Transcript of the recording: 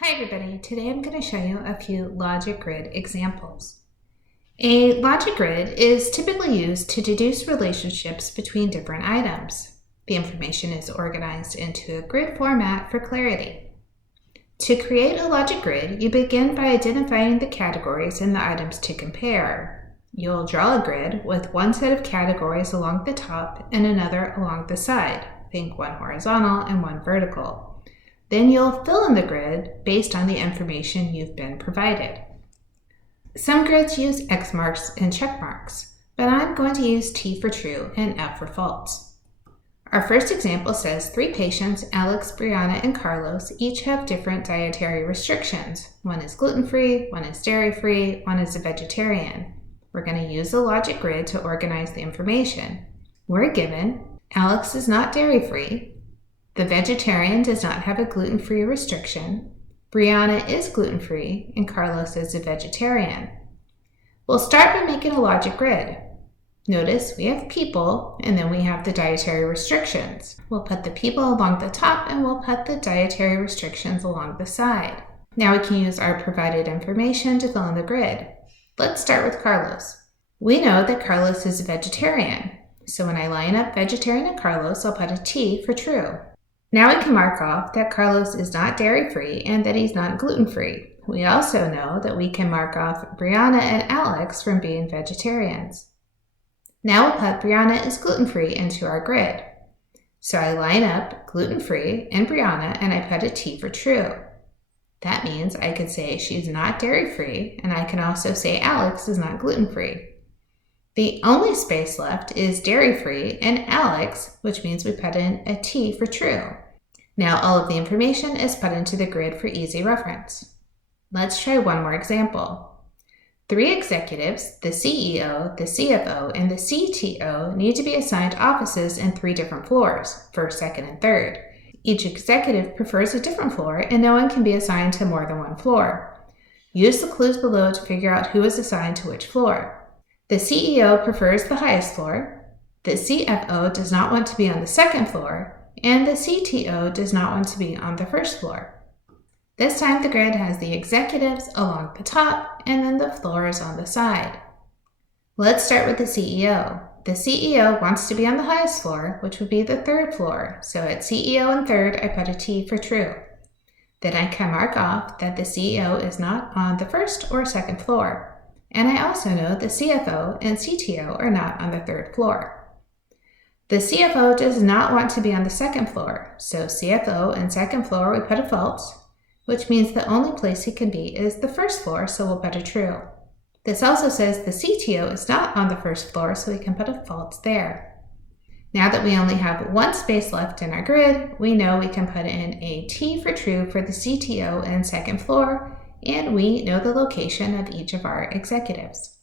Hi everybody, today I'm going to show you a few logic grid examples. A logic grid is typically used to deduce relationships between different items. The information is organized into a grid format for clarity. To create a logic grid, you begin by identifying the categories and the items to compare. You'll draw a grid with one set of categories along the top and another along the side. Think one horizontal and one vertical. Then you'll fill in the grid based on the information you've been provided. Some grids use X marks and check marks, but I'm going to use T for true and F for false. Our first example says 3 patients, Alex, Brianna, and Carlos, each have different dietary restrictions. One is gluten-free, one is dairy-free, one is a vegetarian. We're going to use the logic grid to organize the information. We're given Alex is not dairy-free, the vegetarian does not have a gluten-free restriction, Brianna is gluten-free, and Carlos is a vegetarian. We'll start by making a logic grid. Notice we have people, and then we have the dietary restrictions. We'll put the people along the top, and we'll put the dietary restrictions along the side. Now we can use our provided information to fill in the grid. Let's start with Carlos. We know that Carlos is a vegetarian, so when I line up vegetarian and Carlos, I'll put a T for true. Now we can mark off that Carlos is not dairy-free and that he's not gluten-free. We also know that we can mark off Brianna and Alex from being vegetarians. Now we'll put Brianna is gluten-free into our grid. So I line up gluten-free and Brianna and I put a T for true. That means I could say she's not dairy-free, and I can also say Alex is not gluten-free. The only space left is dairy-free and Alex, which means we put in a T for true. Now all of the information is put into the grid for easy reference. Let's try one more example. 3 executives, the CEO, the CFO, and the CTO need to be assigned offices in 3 different floors, first, second, and third. Each executive prefers a different floor, and no one can be assigned to more than one floor. Use the clues below to figure out who is assigned to which floor. The CEO prefers the highest floor, the CFO does not want to be on the second floor, and the CTO does not want to be on the first floor. This time the grid has the executives along the top and then the floors on the side. Let's start with the CEO. The CEO wants to be on the highest floor, which would be the third floor, so at CEO and third I put a T for true. Then I can mark off that the CEO is not on the first or second floor. And I also know the CFO and CTO are not on the third floor. The CFO does not want to be on the second floor, so CFO and second floor we put a false, which means the only place he can be is the first floor, so we'll put a true. This also says the CTO is not on the first floor, so we can put a false there. Now that we only have one space left in our grid, we know we can put in a T for true for the CTO and second floor, and we know the location of each of our executives.